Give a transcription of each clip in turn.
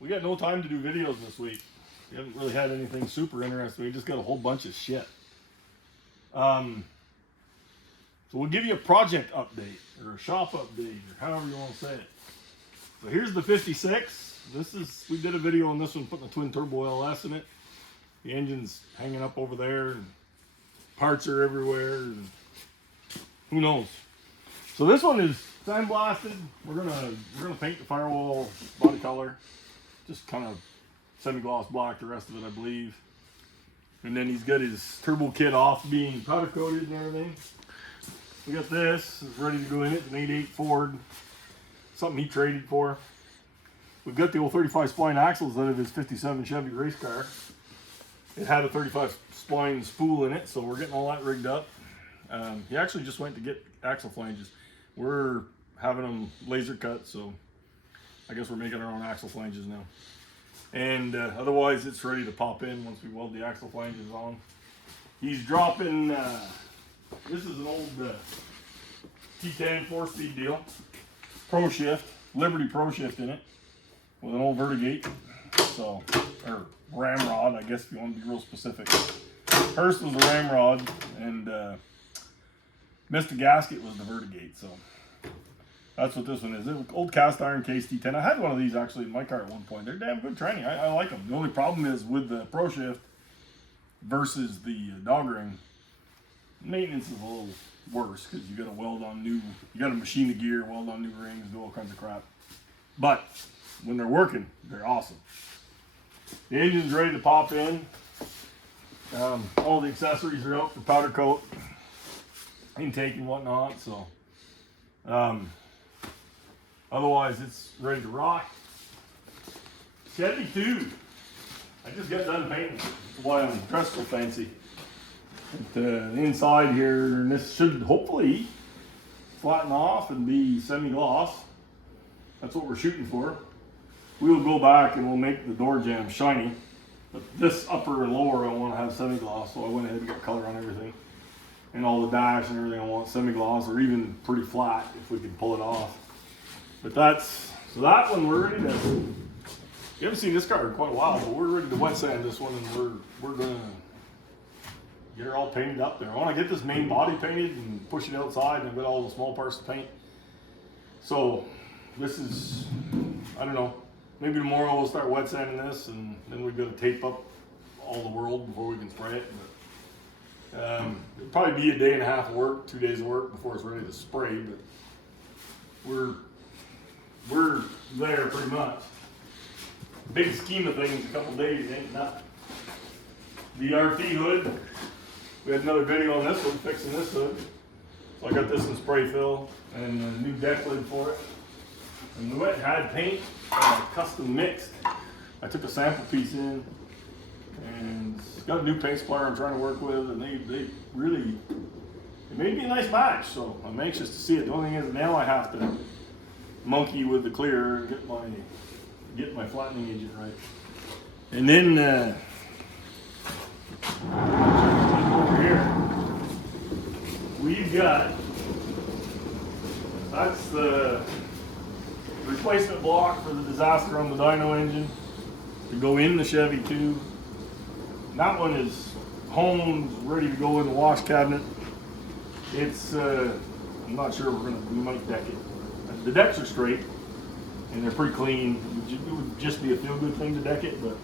We got no time to do videos this week. We haven't really had anything super interesting. We just got a whole bunch of shit. So we'll give you a project update or a shop update or however you want to say it. So here's the 56. We did a video on this one putting a twin turbo LS in it. The engine's hanging up over there and parts are everywhere and who knows. So this one is sandblasted. We're gonna paint the firewall body color. Just kind of semi-gloss black, the rest of it I believe. And then he's got his turbo kit off being powder coated and everything. We got this, it's ready to go in it, an 88 Ford. Something he traded for. We've got the old 35 spline axles out of his 57 Chevy race car. It had a 35 spline spool in it, so we're getting all that rigged up. He actually just went to get axle flanges. We're having them laser cut, so I guess we're making our own axle flanges now. And otherwise, it's ready to pop in once we weld the axle flanges on. He's dropping, this is an old T10 4-speed deal. Pro Shift, Liberty Pro Shift in it, with an old Vertigate, so, or ramrod, I guess if you want to be real specific. First was the ramrod, and Mr. Gasket was the Vertigate, so that's what this one is. An old cast iron case T10. I had one of these actually in my car at one point. They're damn good training. I like them. The only problem is with the Pro Shift versus the dog ring, maintenance is a little worse because you got to weld on new, you got to machine the gear, weld on new rings, do all kinds of crap. But when they're working, they're awesome. The engine's ready to pop in. All the accessories are out for powder coat, intake and whatnot. So otherwise it's ready to rock. Chevy 2. I just got done painting. That's why I'm dressed so fancy. The inside here, and this should hopefully flatten off and be semi-gloss. That's what we're shooting for. We'll go back and we'll make the door jamb shiny. But this upper and lower I want to have semi-gloss, so I went ahead and got color on everything. And all the dash and everything I want semi-gloss, or even pretty flat if we can pull it off. But so that one we're ready to, you haven't seen this car in quite a while, but we're ready to wet sand this one, and we're gonna get her all painted up there. I want to get this main body painted and push it outside, and I've got all the small parts to paint. So this is, I don't know, maybe tomorrow we'll start wet sanding this, and then we've got to tape up all the world before we can spray it. But it'll probably be a day and a half of work, 2 days of work before it's ready to spray. But we're there pretty much. Big scheme of things, a couple days ain't nothing. The RT hood, we had another video on this one, fixing this hood. So I got this in spray fill and a new deck lid for it. And the wet had paint, custom mixed. I took a sample piece in and got a new paint supplier I'm trying to work with, and they really, it made me a nice batch, so I'm anxious to see it. The only thing is now I have to monkey with the clear and get my flattening agent right. And then over here, we've got, that's the replacement block for the disaster on the dyno engine to go in the Chevy 2. And that one is honed, ready to go in the wash cabinet. It's, I'm not sure we might deck it. The decks are straight and they're pretty clean. It would just be a feel-good thing to deck it, but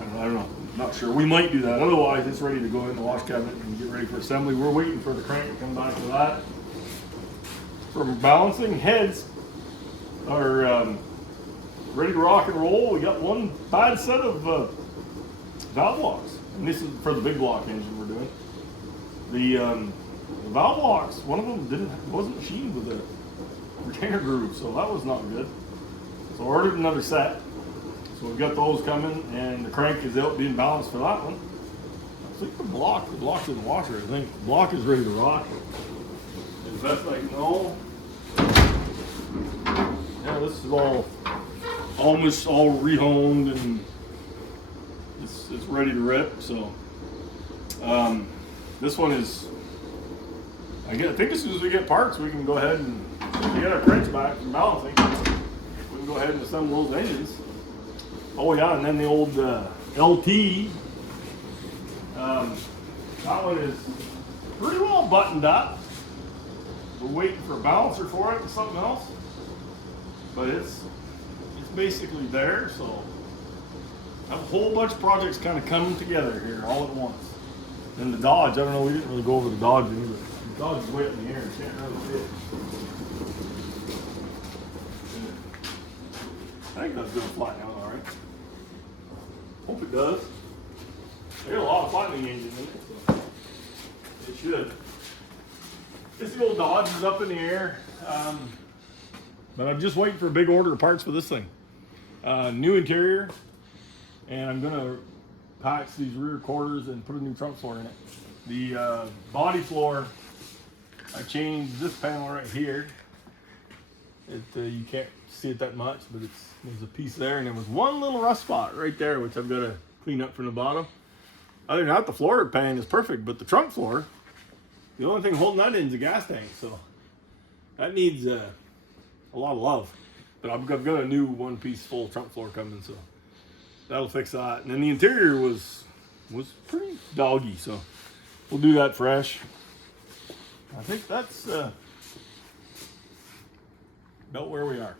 I don't know. Not sure. We might do that. Otherwise, it's ready to go in the wash cabinet and get ready for assembly. We're waiting for the crank to come back for that. For balancing, heads are ready to rock and roll. We got one bad set of valve locks, and this is for the big block engine we're doing. The valve locks, one of them wasn't machined with a retainer groove, so that was not good. So I ordered another set. So we've got those coming, and the crank is out being balanced for that one. I think the block's in the washer. I think the block is ready to rock. As best I know. Yeah, this is almost all rehoned, and it's ready to rip. So this one is, I think as soon as we get parts, we can go ahead and get our cranks back from balancing. We can go ahead and assemble those engines. Oh yeah, and then the old LT. That one is pretty well buttoned up. We're waiting for a balancer for it and something else, but it's basically there. So I have a whole bunch of projects kind of coming together here all at once. And the Dodge, I don't know, we didn't really go over the Dodge either. The Dodge is way up in the air, can't really fit. I think that's gonna flatten out all right. Hope it does. There's a lot of flattening engine in it, so it should. This old Dodge is up in the air, but I'm just waiting for a big order of parts for this thing. New interior, and I'm gonna patch these rear quarters and put a new trunk floor in it. The body floor, I changed this panel right here. You can't see it that much, but there's a piece there, and there was one little rust spot right there, which I've got to clean up from the bottom. Other than that, the floor pan is perfect, but the trunk floor, the only thing holding that in is a gas tank, so that needs a lot of love. But I've got a new one-piece full trunk floor coming, so that'll fix that. And then the interior was pretty doggy, so we'll do that fresh. I think that's about where we are.